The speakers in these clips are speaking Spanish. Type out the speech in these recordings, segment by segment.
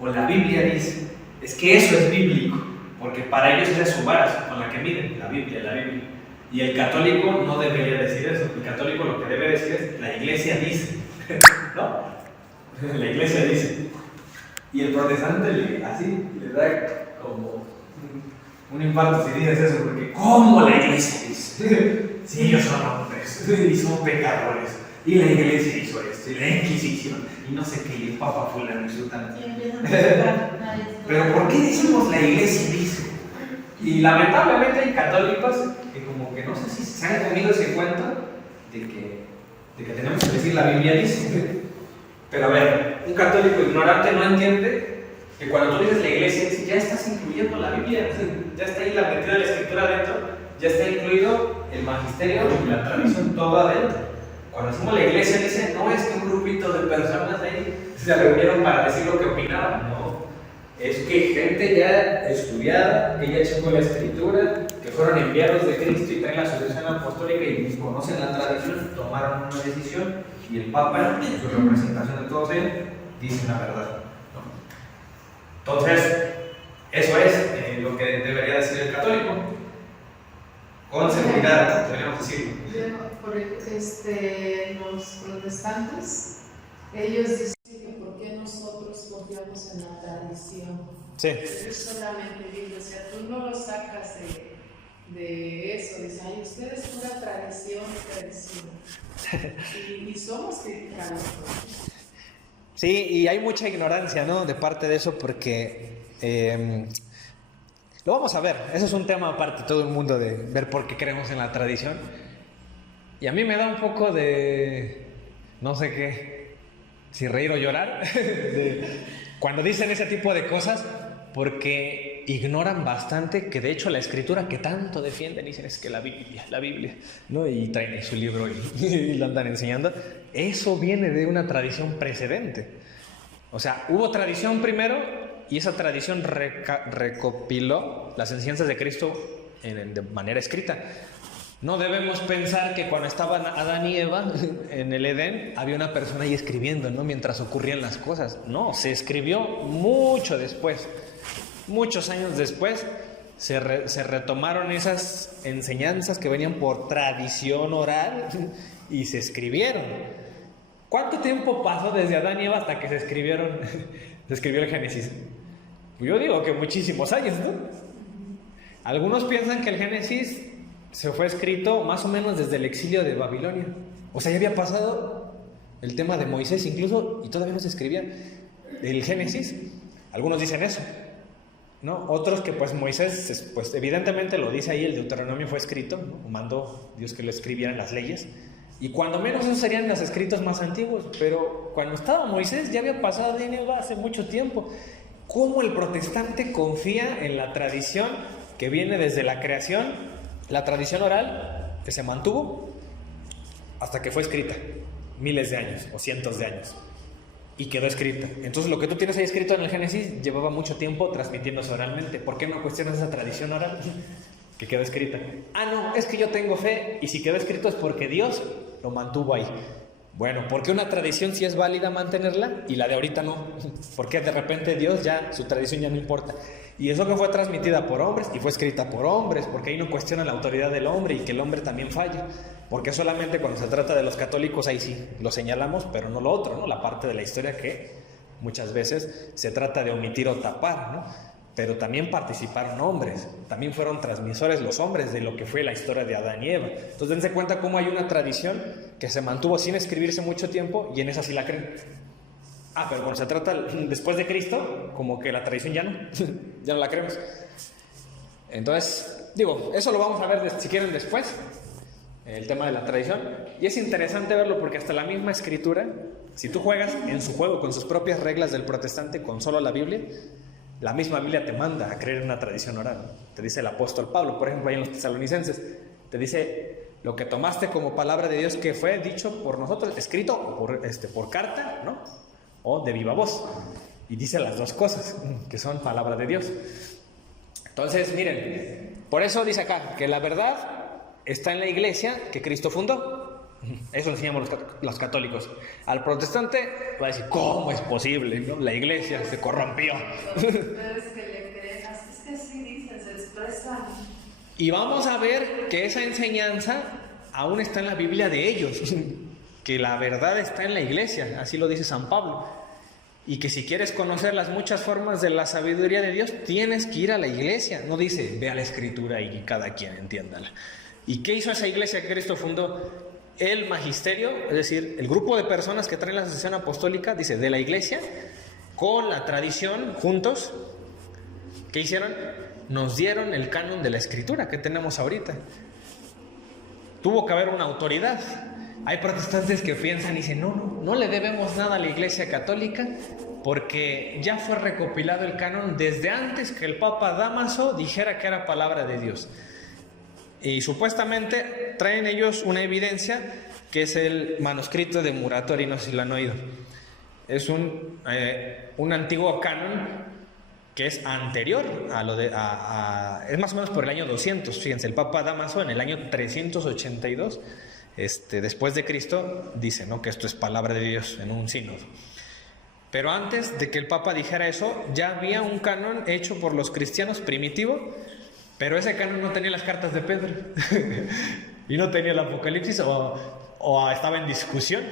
o la Biblia dice. Es que eso es bíblico, porque para ellos esa es su vara con la que miden, la Biblia, la Biblia. Y el católico no debería decir eso. El católico lo que debe decir es, la iglesia dice, ¿no? La iglesia dice. Y el protestante así le da como un infarto si dices eso, porque ¿cómo la iglesia dice? Si ellos son hombres y son pecadores, y la iglesia hizo esto, y la Inquisición, y no sé qué, y el Papa fulano y sultano. Pero ¿por qué decimos la iglesia dice? Y lamentablemente hay católicos que como que no sé si se han comido ese cuento de que tenemos que decir la Biblia dice. Pero a ver, un católico ignorante no entiende que cuando tú dices la iglesia dice, ya estás incluyendo la Biblia, ya está ahí la metida de la escritura adentro, ya está incluido el magisterio y la tradición todo adentro. Cuando decimos la iglesia dice, no es que un grupito de personas ahí se reunieron para decir lo que opinaban, no. Es que gente ya estudiada, que ya checó la escritura, que fueron enviados de Cristo y traen la sucesión apostólica y conocen la tradición, tomaron una decisión y el Papa, en su representación de todos ellos, dice la verdad, ¿no? Entonces, eso es lo que debería decir el católico. Con seguridad, deberíamos decirlo. Los protestantes, ellos dicen que por qué nosotros confiamos en la tradición. Sí. Es solamente Biblia, o sea, tú no lo sacas de eso, dice, ay, usted es pura tradición. Y somos criticados. Sí, y hay mucha ignorancia, ¿no? De parte de eso, porque lo vamos a ver. Eso es un tema aparte, todo el mundo, de ver por qué creemos en la tradición. Y a mí me da un poco de, no sé qué, si reír o llorar, cuando dicen ese tipo de cosas, porque ignoran bastante que de hecho la escritura que tanto defienden, dicen es que la Biblia, ¿no? Y traen ahí su libro y lo andan enseñando. Eso viene de una tradición precedente. O sea, hubo tradición primero y esa tradición recopiló las enseñanzas de Cristo de manera escrita. No debemos pensar que cuando estaban Adán y Eva en el Edén había una persona ahí escribiendo, ¿no? Mientras ocurrían las cosas. No, se escribió mucho después. Muchos años después se retomaron esas enseñanzas que venían por tradición oral y se escribieron. ¿Cuánto tiempo pasó desde Adán y Eva hasta que se escribió el Génesis? Yo digo que muchísimos años, ¿no? Algunos piensan que el Génesis se fue escrito más o menos desde el exilio de Babilonia. O sea, ya había pasado el tema de Moisés incluso y todavía no se escribía el Génesis. Algunos dicen eso, ¿no? Otros que pues Moisés, pues evidentemente lo dice ahí, el Deuteronomio fue escrito, ¿no? Mandó Dios que lo escribieran las leyes. Y cuando menos esos serían los escritos más antiguos. Pero cuando estaba Moisés ya había pasado de Nínive hace mucho tiempo. ¿Cómo el protestante confía en la tradición que viene desde la creación? La tradición oral que se mantuvo hasta que fue escrita, miles de años o cientos de años, y quedó escrita. Entonces lo que tú tienes ahí escrito en el Génesis llevaba mucho tiempo transmitiéndose oralmente. ¿Por qué no cuestionas esa tradición oral que quedó escrita? No, es que yo tengo fe y si quedó escrito es porque Dios lo mantuvo ahí. Bueno, ¿por qué una tradición sí es válida mantenerla y la de ahorita no? ¿Por qué de repente Dios ya, su tradición ya no importa? Y eso que fue transmitida por hombres y fue escrita por hombres, porque ahí no cuestiona la autoridad del hombre y que el hombre también falla. Porque solamente cuando se trata de los católicos, ahí sí lo señalamos, pero no lo otro, ¿no? La parte de la historia que muchas veces se trata de omitir o tapar, ¿no? Pero también participaron hombres, también fueron transmisores los hombres de lo que fue la historia de Adán y Eva. Entonces dense cuenta cómo hay una tradición que se mantuvo sin escribirse mucho tiempo y en esa sí la creen. Pero cuando se trata después de Cristo, como que la tradición ya no la creemos. Entonces, digo, eso lo vamos a ver si quieren después, el tema de la tradición. Y es interesante verlo porque hasta la misma escritura, si tú juegas en su juego con sus propias reglas del protestante, con solo la Biblia, la misma Biblia te manda a creer en una tradición oral. Te dice el apóstol Pablo, por ejemplo, ahí en los Tesalonicenses, te dice lo que tomaste como palabra de Dios que fue dicho por nosotros, escrito por carta, ¿no? O de viva voz. Y dice las dos cosas, que son palabra de Dios. Entonces, miren, por eso dice acá, que la verdad está en la iglesia que Cristo fundó. Eso enseñamos los católicos. Al protestante va a decir, ¿cómo es posible? ¿No? La iglesia se corrompió. Ustedes que le creen, así es que sí dicen, se expresan. Y vamos a ver que esa enseñanza aún está en la Biblia de ellos, que la verdad está en la iglesia, así lo dice San Pablo. Y que si quieres conocer las muchas formas de la sabiduría de Dios, tienes que ir a la iglesia. No dice, ve a la escritura y cada quien entiéndala. ¿Y qué hizo esa iglesia que Cristo fundó? El magisterio, es decir, el grupo de personas que traen la asociación apostólica, dice, de la iglesia, con la tradición, juntos, ¿qué hicieron? Nos dieron el canon de la escritura que tenemos ahorita. Tuvo que haber una autoridad. Hay protestantes que piensan y dicen, no le debemos nada a la iglesia católica porque ya fue recopilado el canon desde antes que el Papa Dámaso dijera que era palabra de Dios. Y supuestamente traen ellos una evidencia que es el manuscrito de Muratori, no sé si lo han oído. Es un antiguo canon que es anterior a lo de... es más o menos por el año 200. Fíjense, el Papa Dámaso en el año 382, después de Cristo, dice, ¿no?, que esto es palabra de Dios en un sínodo. Pero antes de que el Papa dijera eso, ya había un canon hecho por los cristianos primitivo. Pero ese canon no tenía las cartas de Pedro y no tenía el Apocalipsis o estaba en discusión.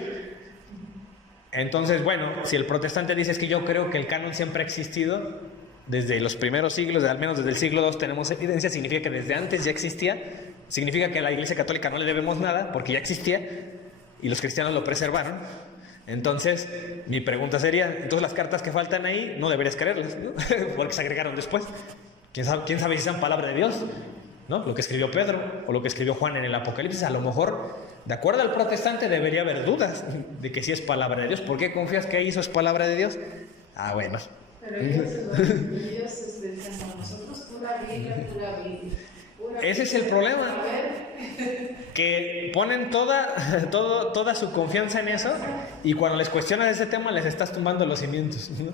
Entonces, bueno, si el protestante dice es que yo creo que el canon siempre ha existido, desde los primeros siglos, al menos desde el siglo II tenemos evidencia, significa que desde antes ya existía, significa que a la Iglesia Católica no le debemos nada porque ya existía y los cristianos lo preservaron. Entonces, mi pregunta sería, entonces las cartas que faltan ahí no deberías creerlas, ¿no? Porque se agregaron después. ¿Quién sabe si sean palabra de Dios? ¿No? Lo que escribió Pedro o lo que escribió Juan en el Apocalipsis, a lo mejor, de acuerdo al protestante, debería haber dudas de que sí es palabra de Dios. ¿Por qué confías que ahí eso es palabra de Dios? Bueno. Pero ellos dicen, nosotros pura Biblia. Ese es el problema. Que ponen toda su confianza en eso y cuando les cuestionas ese tema les estás tumbando los cimientos, ¿no?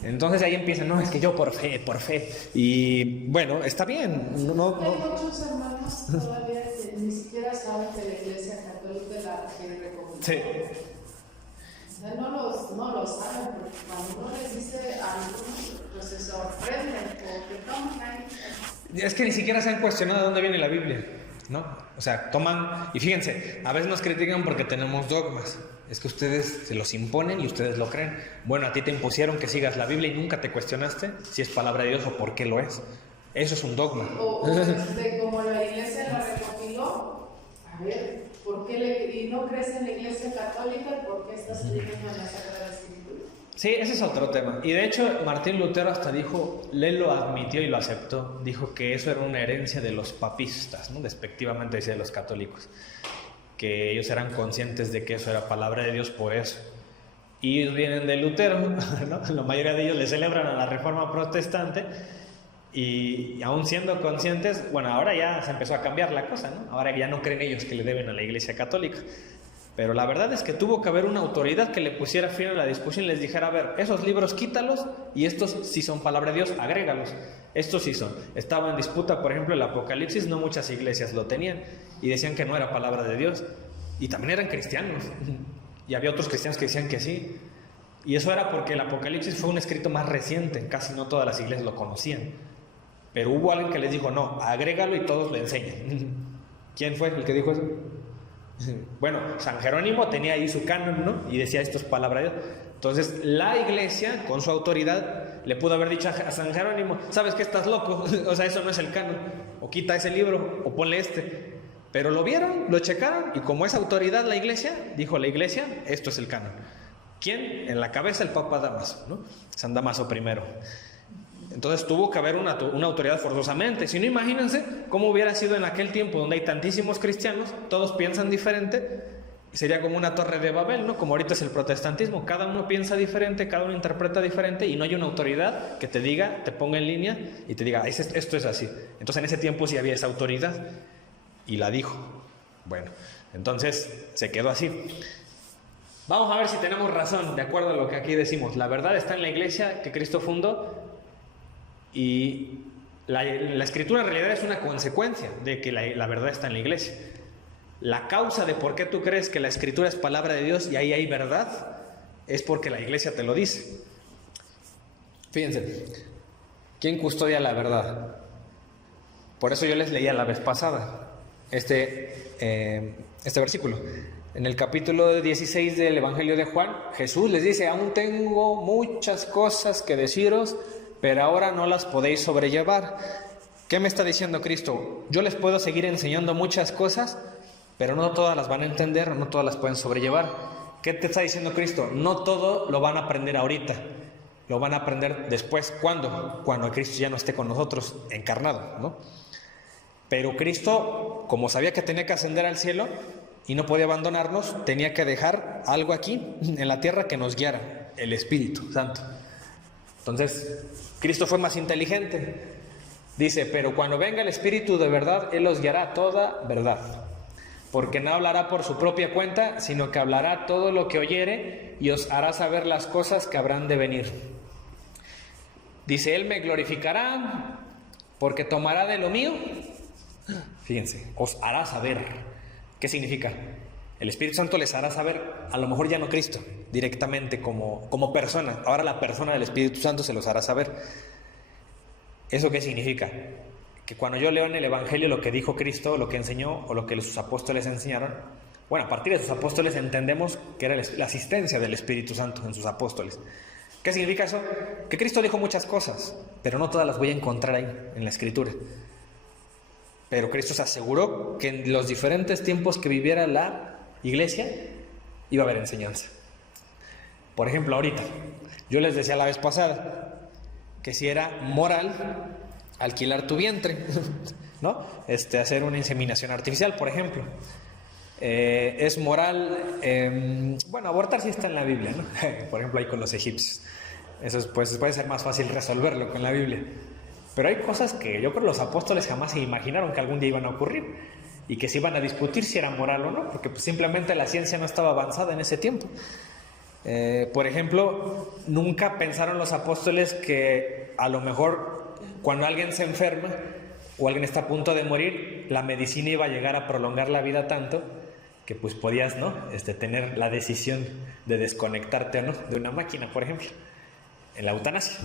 Entonces ahí empiezan, no, es que yo por fe. Y bueno, está bien. Hay muchos hermanos todavía que ni siquiera saben que la Iglesia Católica la quiere recomendar. Sí. O sea, no lo saben, porque cuando uno les dice algo, pues se sorprenden, porque toman ahí. Es que ni siquiera se han cuestionado de dónde viene la Biblia, ¿no? O sea, toman, y fíjense, a veces nos critican porque tenemos dogmas. Es que ustedes se los imponen y ustedes lo creen. Bueno, a ti te impusieron que sigas la Biblia y nunca te cuestionaste si es palabra de Dios o por qué lo es. Eso es un dogma. O como la Iglesia la recopiló, a ver, ¿por qué y no crees en la Iglesia Católica? ¿Por qué estás creyendo en la Sagrada Escritura? Sí, ese es otro tema. Y de hecho, Martín Lutero hasta dijo, él lo admitió y lo aceptó. Dijo que eso era una herencia de los papistas, ¿no? Despectivamente decía de los católicos. Que ellos eran conscientes de que eso era palabra de Dios por eso. Y ellos vienen de Lutero, ¿no? La mayoría de ellos le celebran a la Reforma Protestante y aún siendo conscientes, bueno, ahora ya se empezó a cambiar la cosa, ¿no? Ahora ya no creen ellos que le deben a la Iglesia Católica. Pero la verdad es que tuvo que haber una autoridad que le pusiera fin a la discusión y les dijera, a ver, esos libros quítalos y estos sí son palabra de Dios, agrégalos. Estos sí son. Estaba en disputa, por ejemplo, el Apocalipsis, no muchas iglesias lo tenían y decían que no era palabra de Dios. Y también eran cristianos. Y había otros cristianos que decían que sí. Y eso era porque el Apocalipsis fue un escrito más reciente, casi no todas las iglesias lo conocían. Pero hubo alguien que les dijo, no, agrégalo y todos lo enseñan. ¿Quién fue el que dijo eso? Bueno, San Jerónimo tenía ahí su canon, ¿no? Y decía, esto es palabra de Dios. Entonces, la iglesia, con su autoridad, le pudo haber dicho a San Jerónimo, ¿sabes que estás loco? O sea, eso no es el canon. O quita ese libro, o ponle este. Pero lo vieron, lo checaron, y como es autoridad la iglesia, dijo la iglesia, esto es el canon. ¿Quién? En la cabeza el Papa Dámaso, ¿no? San Dámaso I. Entonces tuvo que haber una autoridad forzosamente. Si no, imagínense cómo hubiera sido en aquel tiempo donde hay tantísimos cristianos, todos piensan diferente, sería como una torre de Babel, ¿no? Como ahorita es el protestantismo, cada uno piensa diferente, cada uno interpreta diferente y no hay una autoridad que te diga, te ponga en línea y te diga, esto es así. Entonces en ese tiempo sí había esa autoridad y la dijo. Bueno, entonces se quedó así. Vamos a ver si tenemos razón, de acuerdo a lo que aquí decimos. La verdad está en la iglesia que Cristo fundó. Y la escritura en realidad es una consecuencia de que la verdad está en la iglesia. La causa de por qué tú crees que la Escritura es palabra de Dios y ahí hay verdad, es porque la iglesia te lo dice. Fíjense, ¿quién custodia la verdad? Por eso yo les leía la vez pasada este versículo. En el capítulo 16 del Evangelio de Juan, Jesús les dice: aún tengo muchas cosas que deciros, pero ahora no las podéis sobrellevar. ¿Qué me está diciendo Cristo? Yo les puedo seguir enseñando muchas cosas, pero no todas las van a entender, no todas las pueden sobrellevar. ¿Qué te está diciendo Cristo? No todo lo van a aprender ahorita, lo van a aprender después. ¿Cuándo? Cuando Cristo ya no esté con nosotros, encarnado, ¿no? Pero Cristo, como sabía que tenía que ascender al cielo y no podía abandonarnos, tenía que dejar algo aquí en la tierra que nos guiara, el Espíritu Santo. Entonces, Cristo fue más inteligente. Dice: pero cuando venga el Espíritu de verdad, Él os guiará a toda verdad. Porque no hablará por su propia cuenta, sino que hablará todo lo que oyere y os hará saber las cosas que habrán de venir. Dice: Él me glorificará porque tomará de lo mío. Fíjense, os hará saber. ¿Qué significa? El Espíritu Santo les hará saber, a lo mejor ya no Cristo, directamente como persona. Ahora la persona del Espíritu Santo se los hará saber. ¿Eso qué significa? Que cuando yo leo en el Evangelio lo que dijo Cristo, lo que enseñó o lo que sus apóstoles enseñaron, bueno, a partir de sus apóstoles entendemos que era la asistencia del Espíritu Santo en sus apóstoles. ¿Qué significa eso? Que Cristo dijo muchas cosas, pero no todas las voy a encontrar ahí en la Escritura. Pero Cristo se aseguró que en los diferentes tiempos que viviera la iglesia iba a haber enseñanza. Por ejemplo, ahorita, yo les decía la vez pasada que si era moral alquilar tu vientre, ¿no? Hacer una inseminación artificial, por ejemplo. Es moral, bueno, abortar sí está en la Biblia, ¿no? Por ejemplo, ahí con los egipcios. Eso pues puede ser más fácil resolverlo con la Biblia. Pero hay cosas que yo creo los apóstoles jamás se imaginaron que algún día iban a ocurrir y que se iban a discutir si era moral o no, porque pues simplemente la ciencia no estaba avanzada en ese tiempo. Por ejemplo, nunca pensaron los apóstoles que a lo mejor cuando alguien se enferma o alguien está a punto de morir, la medicina iba a llegar a prolongar la vida tanto que pues podías, ¿no? Tener la decisión de desconectarte o no de una máquina, por ejemplo, en la eutanasia.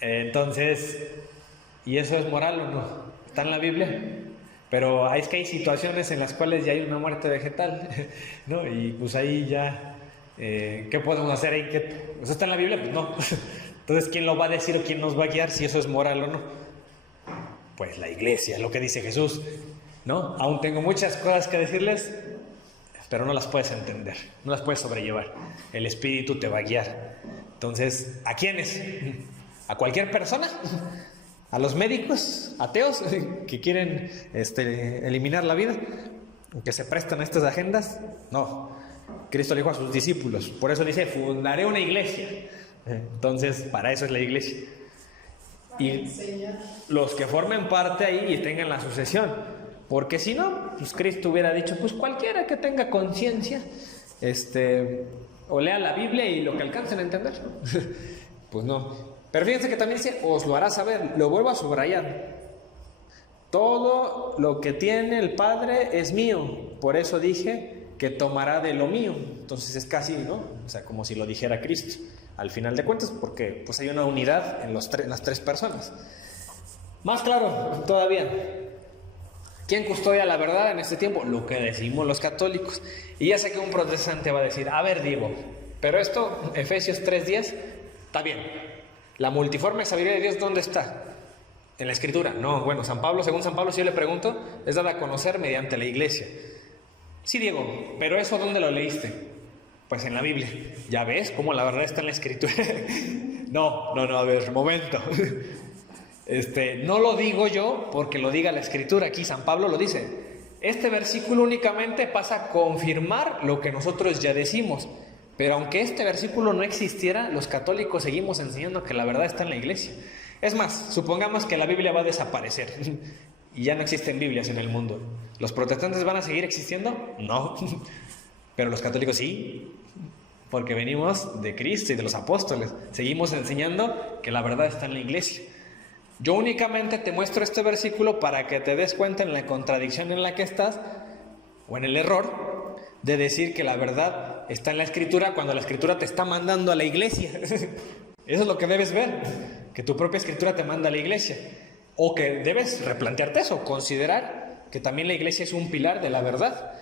Entonces, ¿y eso es moral o no? ¿Está en la Biblia? Pero es que hay situaciones en las cuales ya hay una muerte vegetal, ¿no? Y pues ahí ya, ¿qué podemos hacer ahí? ¿Eso está en la Biblia? Pues no. Entonces, ¿quién lo va a decir o quién nos va a guiar si eso es moral o no? Pues la iglesia, lo que dice Jesús, ¿no? Aún tengo muchas cosas que decirles, pero no las puedes entender, no las puedes sobrellevar. El Espíritu te va a guiar. Entonces, ¿a quiénes? ¿A cualquier persona? ¿A los médicos ateos que quieren eliminar la vida? ¿Que se prestan a estas agendas? No. Cristo le dijo a sus discípulos, por eso dice, fundaré una iglesia. Entonces, para eso es la iglesia. Y los que formen parte ahí y tengan la sucesión. Porque si no, pues Cristo hubiera dicho, pues cualquiera que tenga conciencia, o lea la Biblia y lo que alcancen a entender. Pues no. Pero fíjense que también dice, os lo hará saber, lo vuelvo a subrayar. Todo lo que tiene el Padre es mío, por eso dije que tomará de lo mío. Entonces es casi, ¿no? O sea, como si lo dijera Cristo, al final de cuentas, porque pues hay una unidad en las tres personas. Más claro todavía, ¿quién custodia la verdad en este tiempo? Lo que decimos los católicos. Y ya sé que un protestante va a decir, a ver, Diego, pero esto, Efesios 3:10, está bien. La multiforme sabiduría de Dios, ¿dónde está? En la Escritura. No, bueno, según San Pablo, si yo le pregunto, es dada a conocer mediante la iglesia. Sí, Diego, pero ¿eso dónde lo leíste? Pues en la Biblia. ¿Ya ves cómo la verdad está en la Escritura? No, a ver, momento. No lo digo yo porque lo diga la Escritura, aquí San Pablo lo dice. Este versículo únicamente pasa a confirmar lo que nosotros ya decimos. Pero aunque este versículo no existiera, los católicos seguimos enseñando que la verdad está en la iglesia. Es más, supongamos que la Biblia va a desaparecer y ya no existen Biblias en el mundo. ¿Los protestantes van a seguir existiendo? No. Pero los católicos sí, porque venimos de Cristo y de los apóstoles. Seguimos enseñando que la verdad está en la iglesia. Yo únicamente te muestro este versículo para que te des cuenta en la contradicción en la que estás o en el error de decir que la verdad está en la Escritura cuando la Escritura te está mandando a la iglesia. Eso es lo que debes ver, que tu propia Escritura te manda a la iglesia. O que debes replantearte eso, considerar que también la iglesia es un pilar de la verdad.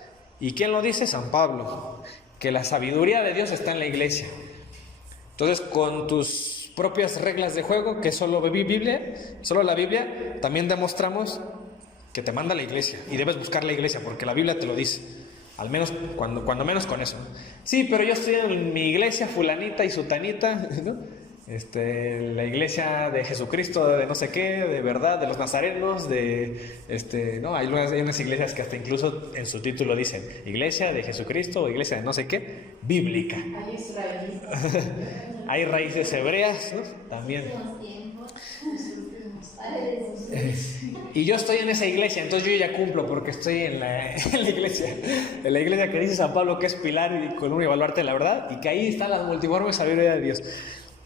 ¿Y quién lo dice? San Pablo, que la sabiduría de Dios está en la iglesia. Entonces, con tus propias reglas de juego, que solo la Biblia, también demostramos que te manda la iglesia y debes buscar la iglesia porque la Biblia te lo dice. Al menos, cuando menos con eso, ¿no? Sí, pero yo estoy en mi iglesia fulanita y sutanita, ¿no? La iglesia de Jesucristo, de no sé qué, de verdad, de los nazarenos, no, hay unas iglesias que hasta incluso en su título dicen iglesia de Jesucristo o iglesia de no sé qué, bíblica. Hay israelitas. Hay raíces hebreas, ¿no? También. Y yo estoy en esa iglesia, entonces yo ya cumplo porque estoy en la iglesia que dice San Pablo que es pilar y columna y baluarte de la verdad, y que ahí está la multiforme sabiduría de Dios.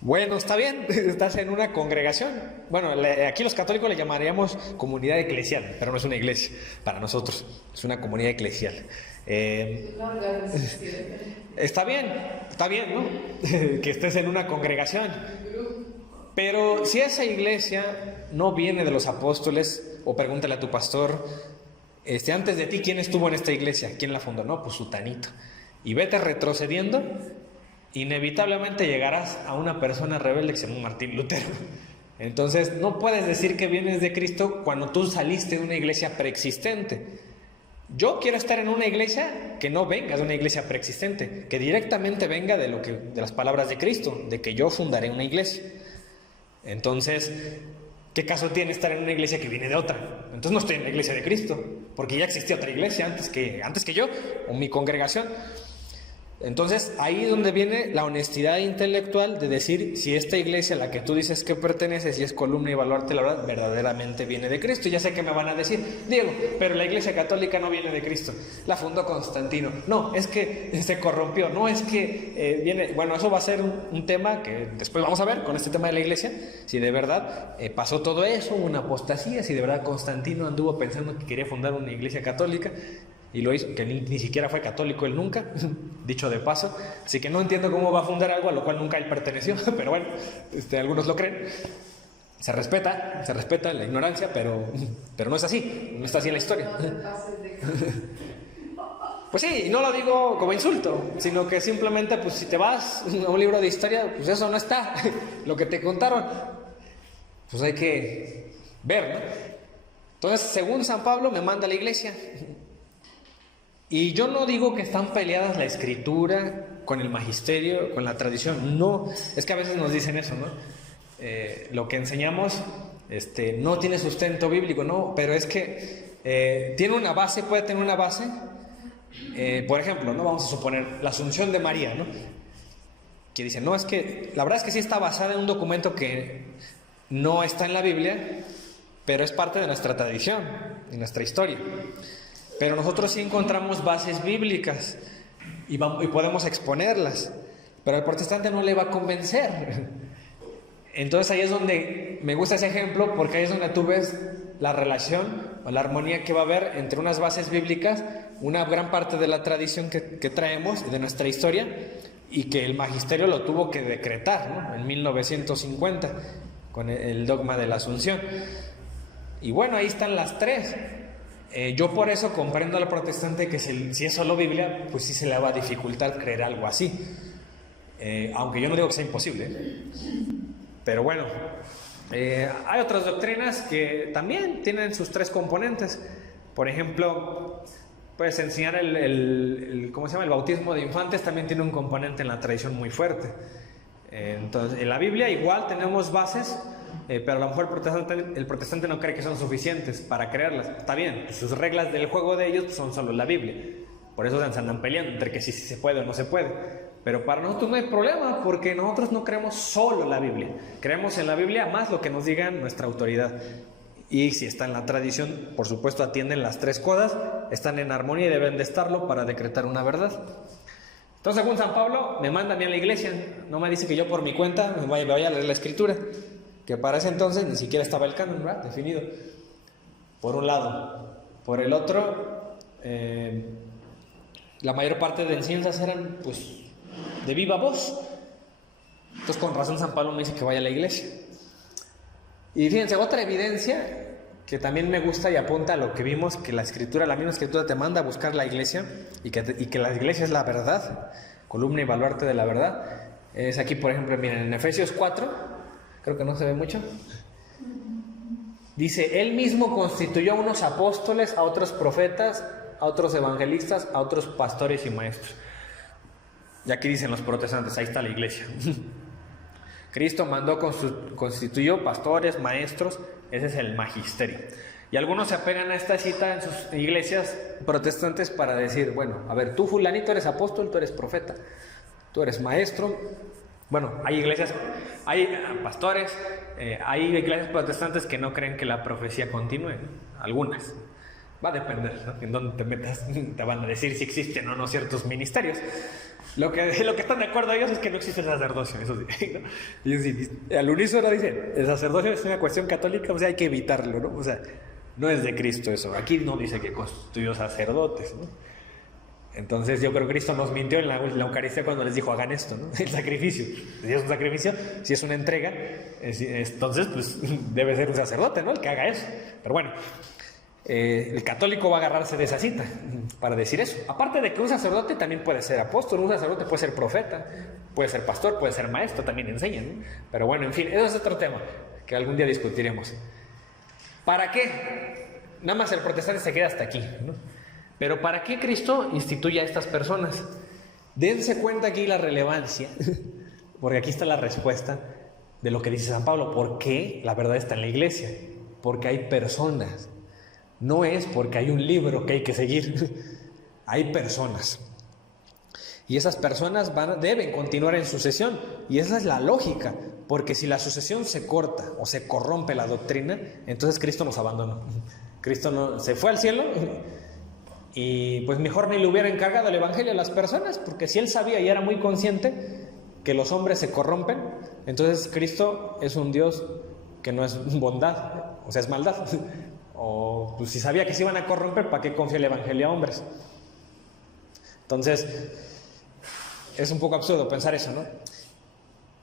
Bueno, está bien, estás en una congregación. Bueno, aquí los católicos le llamaríamos comunidad eclesial, pero no es una iglesia para nosotros, es una comunidad eclesial. Está bien, ¿no? Que estés en una congregación. Pero si esa iglesia no viene de los apóstoles, o pregúntale a tu pastor, antes de ti, ¿quién estuvo en esta iglesia? ¿Quién la fundó? No, pues sutanito. Y vete retrocediendo, inevitablemente llegarás a una persona rebelde que se llama Martín Lutero. Entonces, no puedes decir que vienes de Cristo cuando tú saliste de una iglesia preexistente. Yo quiero estar en una iglesia que no venga de una iglesia preexistente, que directamente venga de las palabras de Cristo, de que yo fundaré una iglesia. Entonces, ¿qué caso tiene estar en una iglesia que viene de otra? Entonces no estoy en la iglesia de Cristo, porque ya existía otra iglesia antes que yo, o mi congregación. Entonces, ahí es donde viene la honestidad intelectual de decir si esta iglesia a la que tú dices que perteneces y es columna y baluarte la verdad, verdaderamente viene de Cristo. Y ya sé que me van a decir, Diego, pero la iglesia católica no viene de Cristo, la fundó Constantino. No, es que se corrompió, no, es que viene... Bueno, eso va a ser un tema que después vamos a ver con este tema de la iglesia, si de verdad pasó todo eso, una apostasía, si de verdad Constantino anduvo pensando que quería fundar una iglesia católica, y lo hizo, que ni siquiera fue católico él nunca, dicho de paso, así que no entiendo cómo va a fundar algo a lo cual nunca él perteneció, pero bueno, algunos lo creen. Se respeta la ignorancia, pero no es así, no está así en la historia. Pues sí, y no lo digo como insulto, sino que simplemente, pues si te vas a un libro de historia, pues eso no está, lo que te contaron, pues hay que ver, ¿no? Entonces, según San Pablo, me manda a la iglesia. Y yo no digo que están peleadas la escritura con el magisterio, con la tradición. No, es que a veces nos dicen eso, ¿no? Lo que enseñamos no tiene sustento bíblico, no, pero es que tiene una base, puede tener una base. Por ejemplo, ¿no? Vamos a suponer la Asunción de María, ¿no? Que dicen, no, es que la verdad es que sí está basada en un documento que no está en la Biblia, pero es parte de nuestra tradición, de nuestra historia. Pero nosotros sí encontramos bases bíblicas y podemos exponerlas, pero al protestante no le va a convencer. Entonces ahí es donde me gusta ese ejemplo, porque ahí es donde tú ves la relación o la armonía que va a haber entre unas bases bíblicas, una gran parte de la tradición que traemos, de nuestra historia, y que el magisterio lo tuvo que decretar, ¿no? En 1950, con el dogma de la Asunción. Y bueno, ahí están las tres. Yo por eso comprendo al protestante que si es solo Biblia, pues sí se le va a dificultar creer algo así. Aunque yo no digo que sea imposible. Pero bueno, hay otras doctrinas que también tienen sus tres componentes. Por ejemplo, puedes enseñar ¿cómo se llama? El bautismo de infantes también tiene un componente en la tradición muy fuerte. Entonces, en la Biblia igual tenemos bases, pero a lo mejor el protestante no cree que son suficientes para creerlas. Está bien, sus reglas del juego de ellos son solo la Biblia. Por eso se andan peleando entre que si se puede o no se puede. Pero para nosotros no hay problema, porque nosotros no creemos solo la Biblia. Creemos en la Biblia más lo que nos diga nuestra autoridad. Y si está en la tradición, por supuesto atienden las tres cosas, están en armonía y deben de estarlo para decretar una verdad. Entonces, según San Pablo, me manda a mí a la iglesia. No me dice que yo por mi cuenta me vaya a leer la escritura, que para ese entonces ni siquiera estaba el canon, ¿verdad? Definido. Por un lado. Por el otro, La mayor parte de enseñanzas eran pues de viva voz. Entonces con razón San Pablo me dice que vaya a la iglesia. Y fíjense, otra evidencia que también me gusta y apunta a lo que vimos, que la misma escritura te manda a buscar la iglesia y que la iglesia es la verdad, columna y baluarte de la verdad. Es aquí, por ejemplo, miren, en Efesios 4, creo que no se ve mucho. Dice, Él mismo constituyó a unos apóstoles, a otros profetas, a otros evangelistas, a otros pastores y maestros. Y aquí dicen los protestantes, ahí está la iglesia. Cristo constituyó pastores, maestros, ese es el magisterio. Y algunos se apegan a esta cita en sus iglesias protestantes para decir, bueno, a ver, tú fulanito eres apóstol, tú eres profeta, tú eres maestro. Bueno, hay iglesias, hay pastores, hay iglesias protestantes que no creen que la profecía continúe, ¿no? Algunas. Va a depender, ¿no? En dónde te metas, te van a decir si existen o no ciertos ministerios. Lo que están de acuerdo ellos es que no existe el sacerdocio, eso sí, ¿no? Ellos sí, al unísono dicen, el sacerdocio es una cuestión católica, o sea, hay que evitarlo, ¿no? O sea, no es de Cristo eso. Aquí no dice que constituyó sacerdotes, ¿no? Entonces yo creo que Cristo nos mintió en la Eucaristía cuando les dijo, hagan esto, ¿no? El sacrificio. Si es un sacrificio, si es una entrega, entonces pues debe ser un sacerdote, ¿no? El que haga eso. Pero bueno, el católico va a agarrarse de esa cita para decir eso. Aparte de que un sacerdote también puede ser apóstol, un sacerdote puede ser profeta, puede ser pastor, puede ser maestro, también enseñan, ¿no? Pero bueno, en fin, eso es otro tema que algún día discutiremos. ¿Para qué? Nada más el protestante se queda hasta aquí, ¿no? Pero ¿para qué Cristo instituye a estas personas? Dense cuenta aquí la relevancia, porque aquí está la respuesta de lo que dice San Pablo. ¿Por qué la verdad está en la iglesia? Porque hay personas. No es porque hay un libro que hay que seguir. Hay personas. Y esas personas deben continuar en sucesión. Y esa es la lógica. Porque si la sucesión se corta o se corrompe la doctrina, entonces Cristo nos abandonó. Cristo se fue al cielo y pues mejor ni le hubiera encargado el evangelio a las personas, porque si Él sabía y era muy consciente que los hombres se corrompen, entonces Cristo es un Dios que no es bondad, o sea, es maldad. O pues si sabía que se iban a corromper, ¿para qué confía el evangelio a hombres? Entonces es un poco absurdo pensar eso, ¿no?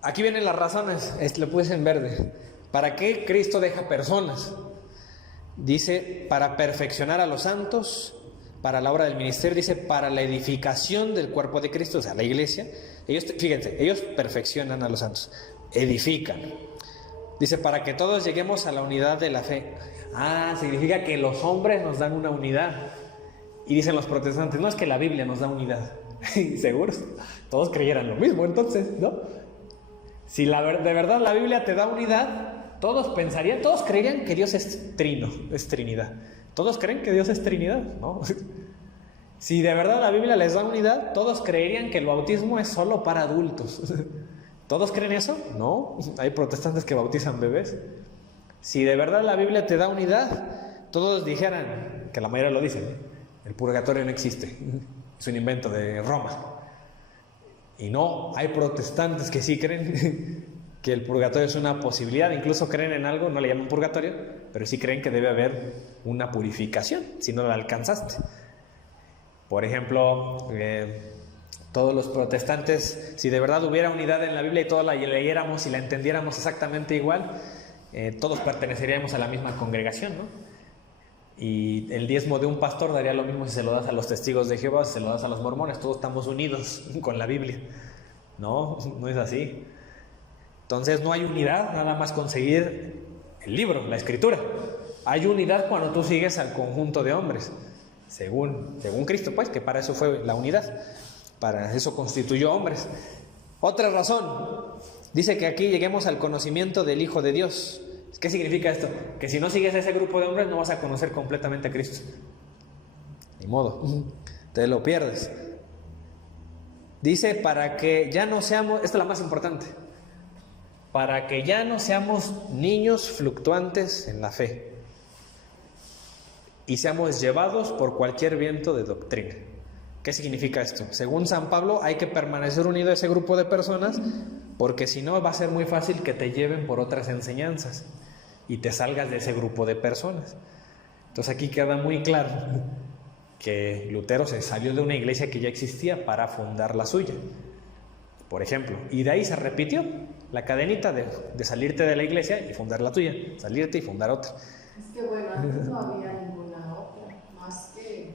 Aquí vienen las razones, lo puse en verde. ¿Para qué Cristo deja personas? Dice, para perfeccionar a los santos, para la obra del ministerio, dice, para la edificación del cuerpo de Cristo, o sea, la iglesia. Fíjense, ellos perfeccionan a los santos, edifican. Dice, para que todos lleguemos a la unidad de la fe. Significa que los hombres nos dan una unidad. Y dicen los protestantes, no es que la Biblia nos da unidad. ¿Seguros? Todos creyeran lo mismo entonces, ¿no? Si de verdad la Biblia te da unidad, todos creerían que Dios es trino, es Trinidad. Todos creen que Dios es Trinidad, ¿no? Si de verdad la Biblia les da unidad, todos creerían que el bautismo es solo para adultos. ¿Todos creen eso? No, hay protestantes que bautizan bebés. Si de verdad la Biblia te da unidad, todos dijeran, que la mayoría lo dicen, el purgatorio no existe, es un invento de Roma. Y no, hay protestantes que sí creen que el purgatorio es una posibilidad, incluso creen en algo, no le llaman purgatorio, pero sí creen que debe haber una purificación si no la alcanzaste. Por ejemplo, todos los protestantes, si de verdad hubiera unidad en la Biblia y todos la leyéramos y la entendiéramos exactamente igual, todos perteneceríamos a la misma congregación, ¿no? Y el diezmo de un pastor daría lo mismo si se lo das a los testigos de Jehová, si se lo das a los mormones. Todos estamos unidos con la Biblia. No, no es así. Entonces no hay unidad nada más conseguir el libro, la escritura. Hay unidad cuando tú sigues al conjunto de hombres, según Cristo, pues, que para eso fue la unidad, para eso constituyó hombres. Otra razón, dice que aquí lleguemos al conocimiento del Hijo de Dios. ¿Qué significa esto? Que si no sigues a ese grupo de hombres no vas a conocer completamente a Cristo. Ni modo, te lo pierdes. Dice, para que ya no seamos, esta es la más importante, para que ya no seamos niños fluctuantes en la fe y seamos llevados por cualquier viento de doctrina. ¿Qué significa esto? Según San Pablo, hay que permanecer unido a ese grupo de personas, porque si no va a ser muy fácil que te lleven por otras enseñanzas y te salgas de ese grupo de personas. Entonces aquí queda muy claro que Lutero se salió de una iglesia que ya existía para fundar la suya, por ejemplo, y de ahí se repitió la cadenita de salirte de la iglesia y fundar la tuya, salirte y fundar otra. Es que bueno, antes no había ninguna otra, más que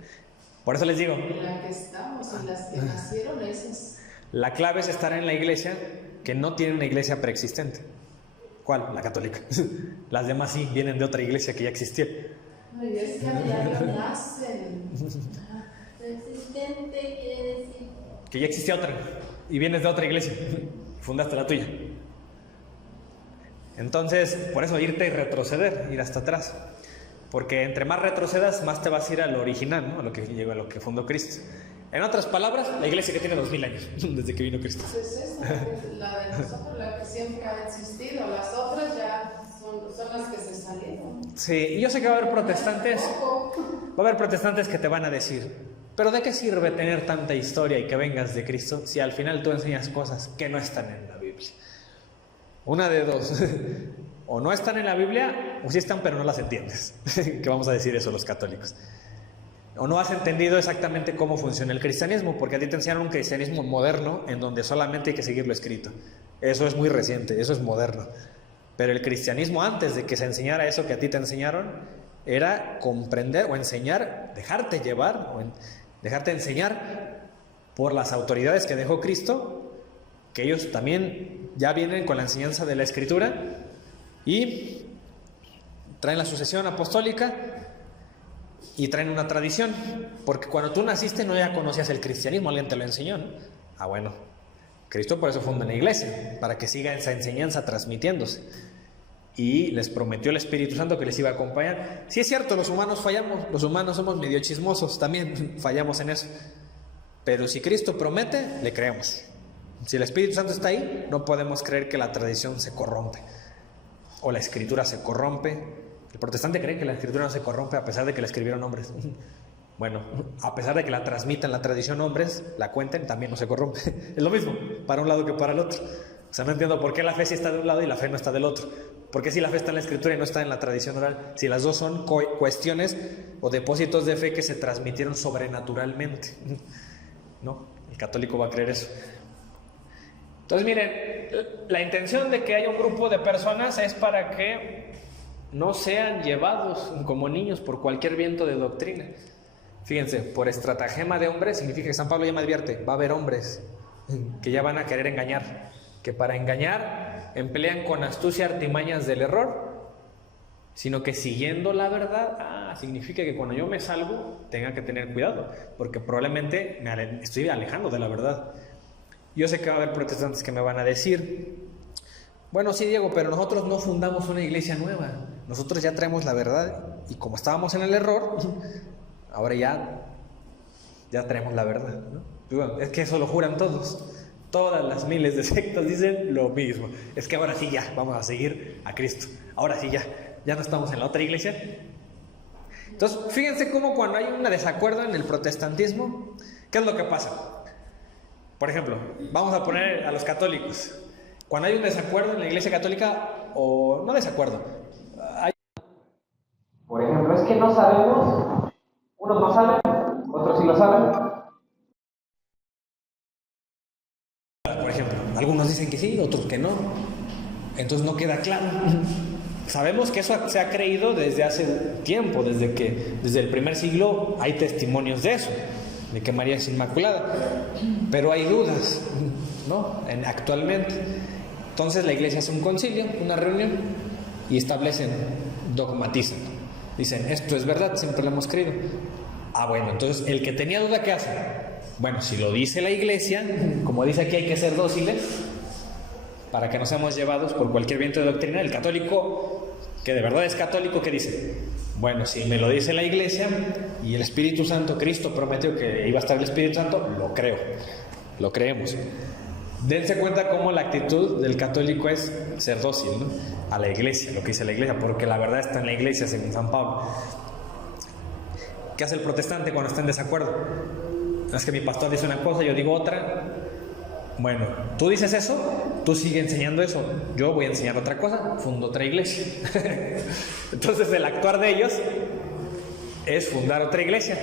Por eso les digo, en la que estamos, en las que nacieron esas. la clave es estar en la iglesia que no tiene una iglesia preexistente. ¿Cuál? La católica. Las demás sí, vienen de otra iglesia que ya existía. Ay, es que a diario nacen. Preexistente quiere decir. Que ya existía otra y vienes de otra iglesia, fundaste la tuya. Entonces, por eso irte y retroceder, ir hasta atrás. Porque entre más retrocedas, más te vas a ir a lo original, ¿no? A lo que llegó, a lo que fundó Cristo. En otras palabras, la iglesia que tiene 2000 años, desde que vino Cristo. Pues esa es la de nosotros, la que siempre ha existido. Las otras ya son las que se salieron. Sí, y yo sé que va a haber protestantes, que te van a decir, pero ¿de qué sirve tener tanta historia y que vengas de Cristo si al final tú enseñas cosas que no están en la Biblia? Una de dos, o no están en la Biblia, o sí están pero no las entiendes, que vamos a decir eso los católicos. O no has entendido exactamente cómo funciona el cristianismo, porque a ti te enseñaron un cristianismo moderno en donde solamente hay que seguir lo escrito. Eso es muy reciente, eso es moderno. Pero el cristianismo, antes de que se enseñara eso que a ti te enseñaron, era comprender o enseñar, dejarte llevar, dejarte enseñar por las autoridades que dejó Cristo, que ellos también ya vienen con la enseñanza de la Escritura y traen la sucesión apostólica y traen una tradición, porque cuando tú naciste no ya conocías el cristianismo, alguien te lo enseñó, ¿no? Ah, bueno, Cristo por eso funda una iglesia, para que siga esa enseñanza transmitiéndose. Y les prometió el Espíritu Santo que les iba a acompañar. Sí es cierto, los humanos fallamos, los humanos somos medio chismosos, también fallamos en eso. Pero si Cristo promete, le creemos. Si el Espíritu Santo está ahí, no podemos creer que la tradición se corrompe o la Escritura se corrompe. El protestante cree que la Escritura no se corrompe a pesar de que la escribieron hombres. Bueno, a pesar de que la transmitan la tradición hombres, la cuenten, también no se corrompe. Es lo mismo, para un lado que para el otro. O sea, no entiendo por qué la fe sí está de un lado y la fe no está del otro. ¿Por qué si la fe está en la Escritura y no está en la tradición oral? Si las dos son cuestiones o depósitos de fe que se transmitieron sobrenaturalmente. No, el católico va a creer eso. Entonces, miren, la intención de que haya un grupo de personas es para que no sean llevados como niños por cualquier viento de doctrina. Fíjense, por estratagema de hombres significa que San Pablo ya me advierte, va a haber hombres que ya van a querer engañar, que para engañar emplean con astucia artimañas del error, sino que siguiendo la verdad, significa que cuando yo me salgo tenga que tener cuidado, porque probablemente me estoy alejando de la verdad. Yo sé que va a haber protestantes que me van a decir, bueno, sí, Diego, pero nosotros no fundamos una iglesia nueva, nosotros ya traemos la verdad y como estábamos en el error, ahora ya traemos la verdad, ¿no? Es que eso lo juran todos. Todas las miles de sectas dicen lo mismo. Es que ahora sí ya, vamos a seguir a Cristo. Ahora sí ya no estamos en la otra iglesia. Entonces, fíjense cómo cuando hay un desacuerdo en el protestantismo, ¿qué es lo que pasa? Por ejemplo, vamos a poner a los católicos. Cuando hay un desacuerdo en la iglesia católica, o no desacuerdo, por ejemplo, es que no sabemos, unos no saben, otros sí lo saben. Por ejemplo, algunos dicen que sí, otros que no. Entonces no queda claro. Sabemos que eso se ha creído desde hace tiempo, desde el primer siglo hay testimonios de eso, de que María es inmaculada. Pero hay dudas, ¿no? Actualmente. Entonces la iglesia hace un concilio, una reunión, y establecen, dogmatizan. Dicen, esto es verdad, siempre lo hemos creído. Bueno, entonces el que tenía duda, ¿qué hace? Bueno, si lo dice la iglesia, como dice aquí hay que ser dóciles para que no seamos llevados por cualquier viento de doctrina. El católico, que de verdad es católico, ¿qué dice? Bueno, si me lo dice la iglesia y el Espíritu Santo, Cristo prometió que iba a estar el Espíritu Santo, lo creo, lo creemos. Dense cuenta cómo la actitud del católico es ser dócil, ¿no? A la iglesia, lo que dice la iglesia, porque la verdad está en la iglesia según San Pablo. ¿Qué hace el protestante cuando está en desacuerdo? Es que mi pastor dice una cosa, yo digo otra. Bueno, tú dices eso, tú sigue enseñando eso, yo voy a enseñar otra cosa, fundo otra iglesia. Entonces el actuar de ellos es fundar otra iglesia.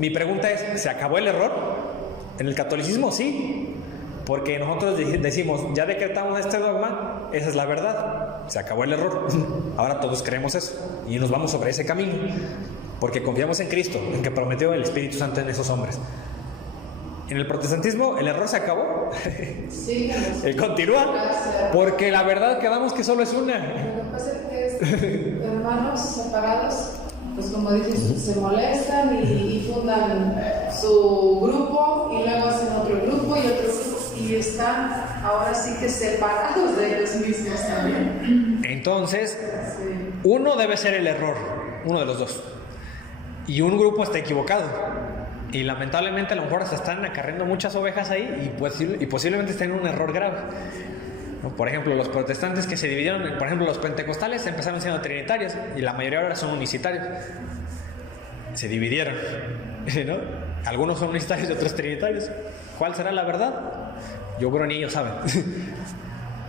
Mi pregunta es, ¿se acabó el error? En el catolicismo sí, porque nosotros decimos, ya decretamos este dogma, esa es la verdad, se acabó el error. Ahora todos creemos eso y nos vamos sobre ese camino, porque confiamos en Cristo, en que prometió el Espíritu Santo en esos hombres. En el protestantismo el error se acabó. Sí, Él continúa, porque la verdad quedamos que solo es una. Lo que pasa es que hermanos separados, pues como dices, se molestan y fundan su grupo y luego hacen otro grupo y otro grupo y están ahora sí que separados de ellos mismos también. Entonces, Sí. uno debe ser el error, uno de los dos. Y un grupo está equivocado. Y lamentablemente a lo mejor se están acarreando muchas ovejas ahí y posiblemente estén en un error grave. ¿No? Por ejemplo, los protestantes que se dividieron, por ejemplo, los pentecostales empezaron siendo trinitarios y la mayoría ahora son unicitarios. Se dividieron, ¿no? Algunos son unicitarios y otros trinitarios. ¿Cuál será la verdad? Yo creo ni ellos saben.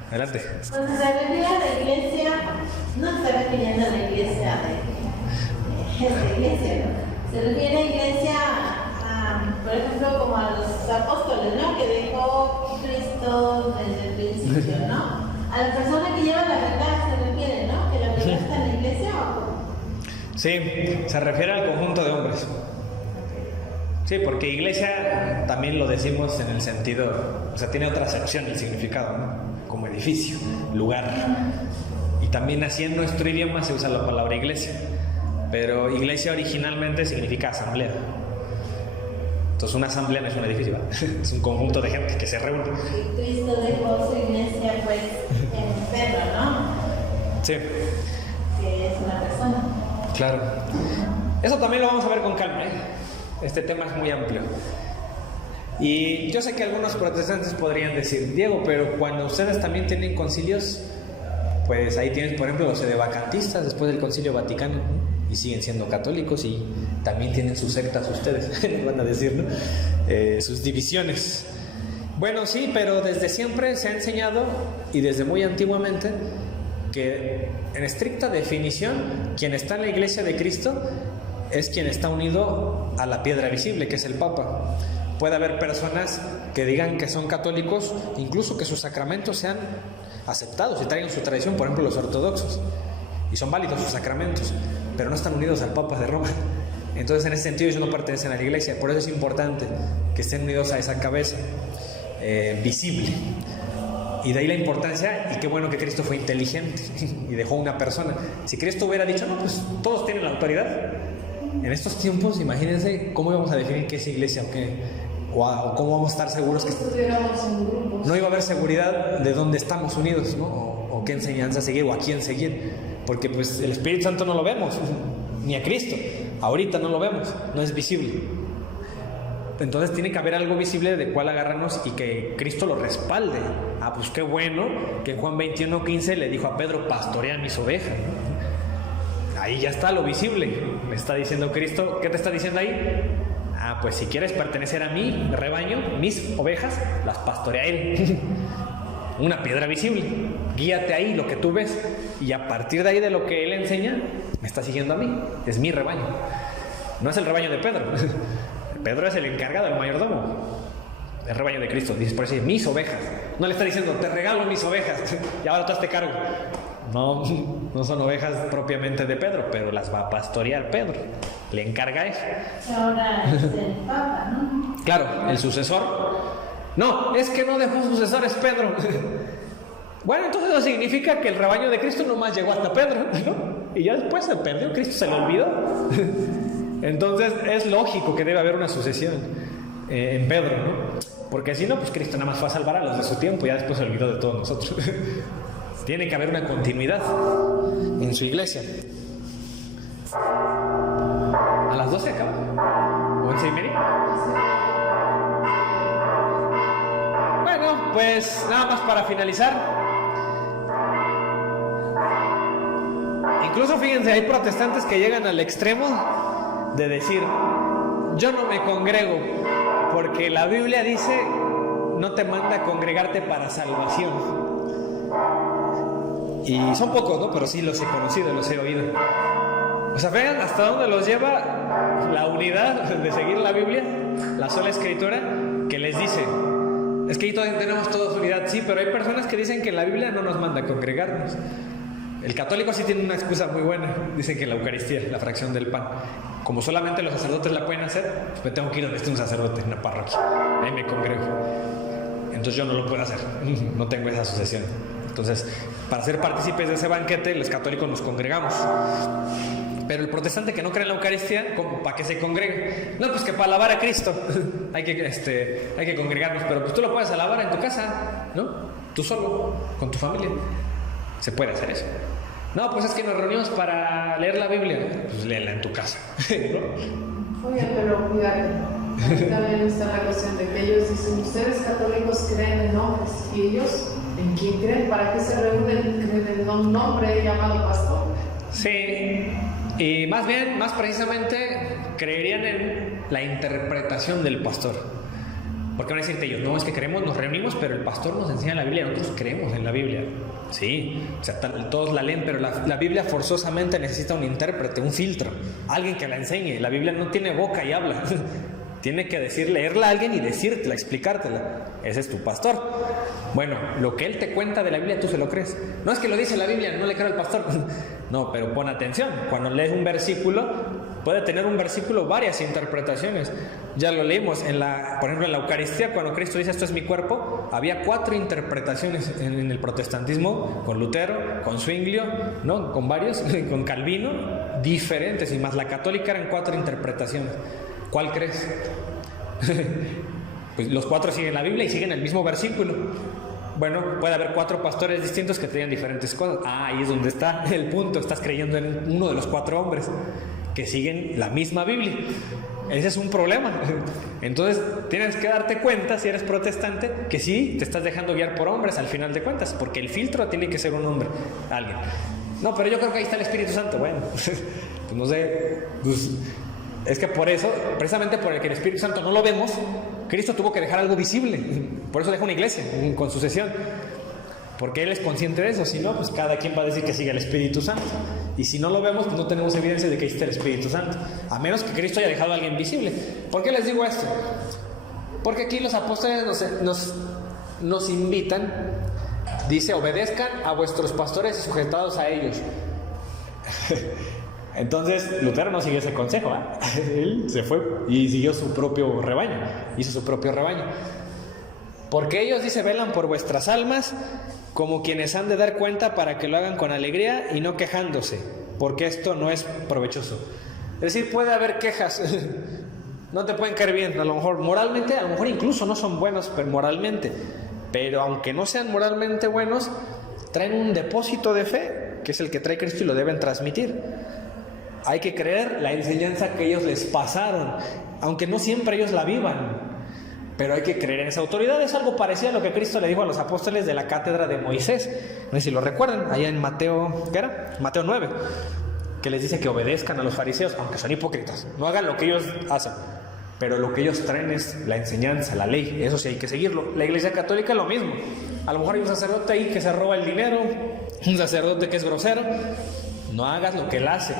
Adelante. Cuando se refiere a la iglesia, no se está refiriendo a la iglesia de esta iglesia, ¿no? Se refiere a iglesia, por ejemplo, como a los apóstoles, ¿no? Que dejó Cristo desde el principio, ¿no? A la persona que lleva la verdad se refiere, ¿no? Que la verdad está en la iglesia o cómo. Sí, se refiere al conjunto de hombres. Sí, porque iglesia también lo decimos en el sentido, o sea, tiene otra acepción el significado, ¿no? Como edificio, lugar. Y también así en nuestro idioma se usa la palabra iglesia, pero iglesia originalmente significa asamblea. Entonces una asamblea no es un edificio, ¿vale? Es un conjunto de gente que se reúne. Y Cristo dejó su iglesia, pues, en Pedro, ¿no? Sí, Que es una persona. claro. Eso también lo vamos a ver con calma, ¿eh? Este tema es muy amplio. Y yo sé que algunos protestantes podrían decir, Diego, pero cuando ustedes también tienen concilios, pues ahí tienes, por ejemplo, los sedevacantistas después del Concilio Vaticano, ¿no? Y siguen siendo católicos y también tienen sus sectas ustedes, van a decir, ¿no? Sus divisiones. Bueno, sí, pero desde siempre se ha enseñado, y desde muy antiguamente, que en estricta definición, quien está en la iglesia de Cristo es quien está unido a la piedra visible, que es el Papa. Puede haber personas que digan que son católicos, incluso que sus sacramentos sean aceptados y traigan su tradición, por ejemplo los ortodoxos, y son válidos sus sacramentos, pero no están unidos al Papa de Roma. Entonces en ese sentido ellos no pertenecen a la iglesia. Por eso es importante que estén unidos a esa cabeza visible. Y de ahí la importancia, y qué bueno que Cristo fue inteligente y dejó una persona. Si Cristo hubiera dicho, no, pues todos tienen la autoridad, en estos tiempos imagínense cómo íbamos a definir qué es iglesia o cómo vamos a estar seguros que Estuviéramos en grupos. no iba a haber seguridad de dónde estamos unidos, ¿no? O qué enseñanza seguir o a quién seguir, porque pues el Espíritu Santo no lo vemos, ni a Cristo, ahorita no lo vemos, no es visible. Entonces tiene que haber algo visible de cuál agarrarnos y que Cristo lo respalde. Ah, pues qué bueno que Juan 21:15 le dijo a Pedro, pastorea mis ovejas, ¿no? Ahí ya está lo visible. Me está diciendo Cristo, ¿qué te está diciendo ahí? Ah, pues si quieres pertenecer a mi rebaño, mis ovejas, las pastorea Él. Una piedra visible. Guíate ahí, lo que tú ves. Y a partir de ahí, de lo que Él enseña, me está siguiendo a mí. Es mi rebaño. No es el rebaño de Pedro. Pedro es el encargado, el mayordomo. El rebaño de Cristo. Dice por eso, mis ovejas. No le está diciendo, te regalo mis ovejas y ahora tú hazte cargo. No, no son ovejas propiamente de Pedro, pero las va a pastorear Pedro. Le encarga eso. Ahora es el Papa, ¿no? Claro, el sucesor. No, es que no dejó sucesores Pedro. Bueno, entonces eso significa que el rebaño de Cristo nomás llegó hasta Pedro, ¿no? Y ya después se perdió, Cristo se le olvidó. Entonces es lógico que debe haber una sucesión en Pedro, ¿no? Porque si no, pues Cristo nada más fue a salvar a los de su tiempo y ya después se olvidó de todos nosotros. Tiene que haber una continuidad en su iglesia. ¿A las 12 acaba? ¿11:30? Bueno, pues nada más para finalizar. Incluso fíjense, hay protestantes que llegan al extremo de decir, yo no me congrego porque la Biblia dice no te manda a congregarte para salvación. Y son pocos, ¿no? Pero sí los he conocido, los he oído. O sea, vean hasta dónde los lleva la unidad de seguir la Biblia, la sola escritura, que les dice, es que ahí tenemos todos unidad, sí, pero hay personas que dicen que la Biblia no nos manda a congregarnos. El católico sí tiene una excusa muy buena, dicen que la Eucaristía, la fracción del pan, como solamente los sacerdotes la pueden hacer, pues me tengo que ir donde esté un sacerdote en una parroquia, ahí me congrego. Entonces yo no lo puedo hacer, no tengo esa sucesión. Entonces, para ser partícipes de ese banquete, los católicos nos congregamos. Pero el protestante que no cree en la Eucaristía, ¿para qué se congrega? No, pues que para alabar a Cristo hay que congregarnos, pero pues tú lo puedes alabar en tu casa, ¿no? Tú solo, con tu familia. Se puede hacer eso. No, pues es que nos reunimos para leer la Biblia. Pues léela en tu casa, ¿no? Oye, pero cuídate. Aquí también está la cuestión de que ellos dicen, ustedes católicos creen en nombres, y ellos, ¿en quién creen? ¿Para qué se reúnen? ¿Creen en un nombre llamado pastor? Sí, y más precisamente, creerían en la interpretación del pastor. Porque van a decirte ellos, no, es que creemos, nos reunimos, pero el pastor nos enseña la Biblia, nosotros creemos en la Biblia. Sí, o sea, todos la leen, pero la Biblia forzosamente necesita un intérprete, un filtro, alguien que la enseñe. La Biblia no tiene boca y habla. Tiene que leerla a alguien y decírtela, explicártela. Ese es tu pastor. Bueno, lo que él te cuenta de la Biblia, tú se lo crees. No es que lo dice la Biblia, no le creo al pastor. No, pero pon atención. Cuando lees un versículo, puede tener un versículo varias interpretaciones. Ya lo leímos, por ejemplo, en la Eucaristía, cuando Cristo dice esto es mi cuerpo, había 4 interpretaciones en el protestantismo, con Lutero, con Zwinglio, ¿no? Con varios, con Calvino, diferentes, y más la católica eran 4 interpretaciones. ¿Cuál crees? Pues los 4 siguen la Biblia y siguen el mismo versículo. Bueno, puede haber 4 pastores distintos que tengan diferentes cosas. Ahí es donde está el punto. Estás creyendo en uno de los 4 hombres que siguen la misma Biblia. Ese es un problema. Entonces tienes que darte cuenta, si eres protestante, que sí te estás dejando guiar por hombres al final de cuentas, porque el filtro tiene que ser un hombre, alguien. No, pero yo creo que ahí está el Espíritu Santo. Bueno, pues no sé, pues es que por eso, precisamente por el que el Espíritu Santo no lo vemos, Cristo tuvo que dejar algo visible. Por eso dejó una iglesia con sucesión, porque Él es consciente de eso. Si no, pues cada quien va a decir que sigue el Espíritu Santo, y si no lo vemos, pues no tenemos evidencia de que existe el Espíritu Santo, a menos que Cristo haya dejado a alguien visible. ¿Por qué les digo esto? Porque aquí los apóstoles nos invitan, dice, obedezcan a vuestros pastores y sujetados a ellos. Entonces Lutero no siguió ese consejo, él se fue y siguió su propio rebaño, hizo su propio rebaño. Porque ellos, dice, velan por vuestras almas como quienes han de dar cuenta, para que lo hagan con alegría y no quejándose, porque esto no es provechoso. Es decir, puede haber quejas, no te pueden caer bien, a lo mejor moralmente, a lo mejor incluso no son buenos moralmente, pero aunque no sean moralmente buenos, traen un depósito de fe, que es el que trae Cristo, y lo deben transmitir. Hay que creer la enseñanza que ellos les pasaron, aunque no siempre ellos la vivan, pero hay que creer en esa autoridad. Es algo parecido a lo que Cristo le dijo a los apóstoles de la cátedra de Moisés. No sé si lo recuerdan, allá en Mateo, ¿qué era? Mateo 9, que les dice que obedezcan a los fariseos, aunque son hipócritas. No hagan lo que ellos hacen, pero lo que ellos traen es la enseñanza, la ley. Eso sí hay que seguirlo. La Iglesia Católica es lo mismo. A lo mejor hay un sacerdote ahí que se roba el dinero, un sacerdote que es grosero. No hagas lo que él hace,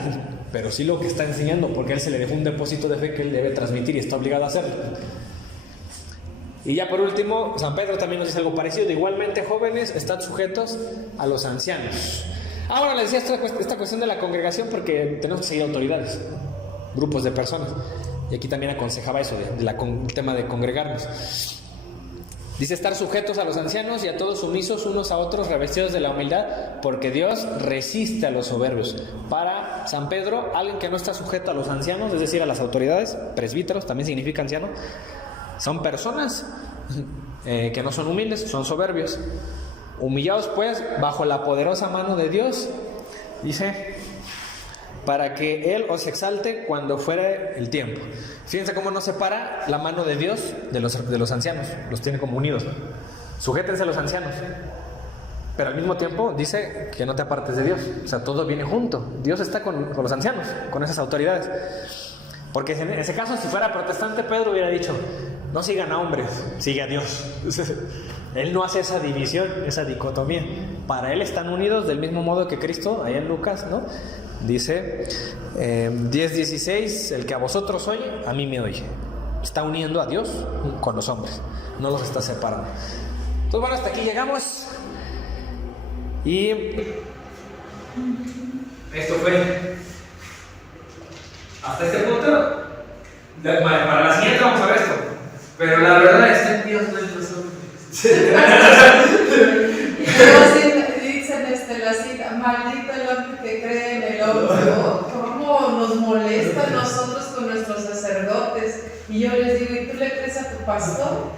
pero sí lo que está enseñando, porque a él se le dejó un depósito de fe que él debe transmitir y está obligado a hacerlo. Y ya por último, San Pedro también nos dice algo parecido. Igualmente, jóvenes, estad sujetos a los ancianos. Ahora les decía esta cuestión de la congregación, porque tenemos que seguir autoridades, grupos de personas. Y aquí también aconsejaba eso, el tema de congregarnos. Dice, estar sujetos a los ancianos y a todos sumisos unos a otros, revestidos de la humildad, porque Dios resiste a los soberbios. Para San Pedro, alguien que no está sujeto a los ancianos, es decir, a las autoridades, presbíteros, también significa anciano, son personas que no son humildes, son soberbios. Humillados pues bajo la poderosa mano de Dios, dice, para que Él os exalte cuando fuere el tiempo. Fíjense cómo no separa la mano de Dios de los ancianos, los tiene como unidos. Sujétense a los ancianos, pero al mismo tiempo dice que no te apartes de Dios. O sea, todo viene junto. Dios está con los ancianos, con esas autoridades. Porque en ese caso, si fuera protestante, Pedro hubiera dicho, no sigan a hombres, sigue a Dios. Él no hace esa división, esa dicotomía. Para él están unidos del mismo modo que Cristo, ahí en Lucas, ¿no? Dice 10:16, el que a vosotros oye, a mí me oye. Está uniendo a Dios con los hombres, no los está separando. Entonces, bueno, hasta aquí llegamos. Y esto fue hasta este punto. Para la siguiente vamos a ver esto. Pero la verdad es que Dios no es los hombres. Y luego dicen la cita, maldito el hombre que cree en el hombre. Oh, ¿cómo nos molesta a nosotros con nuestros sacerdotes? Y yo les digo, ¿y tú le crees a tu pastor?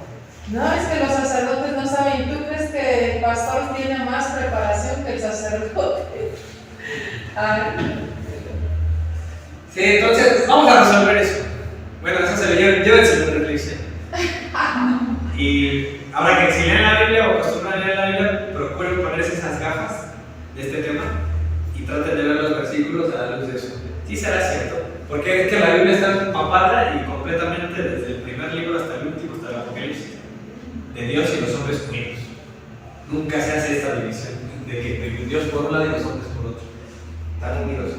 No, es que los sacerdotes no saben. ¿Y tú crees que el pastor tiene más preparación que el sacerdote? Ay. Sí, entonces vamos a resolver eso. Bueno, eso se le llévenselo de reflexión. Y ahora que si leen la Biblia o acostumbran a leer la Biblia, procuren ponerse esas gafas de este tema y traten de ver los versículos a la luz de eso. Sí será cierto, porque es que la Biblia está empapada y completamente desde el primer libro hasta el último, hasta el Apocalipsis, de Dios y los hombres unidos. Nunca se hace esta división de que Dios por un lado y los hombres por otro. Están unidos.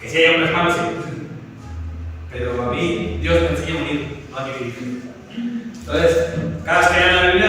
Que si hay hombres malos, sí. Pero a mí, Dios me enseña a unir, no a dividir. Entonces, cada vez que lean la Biblia,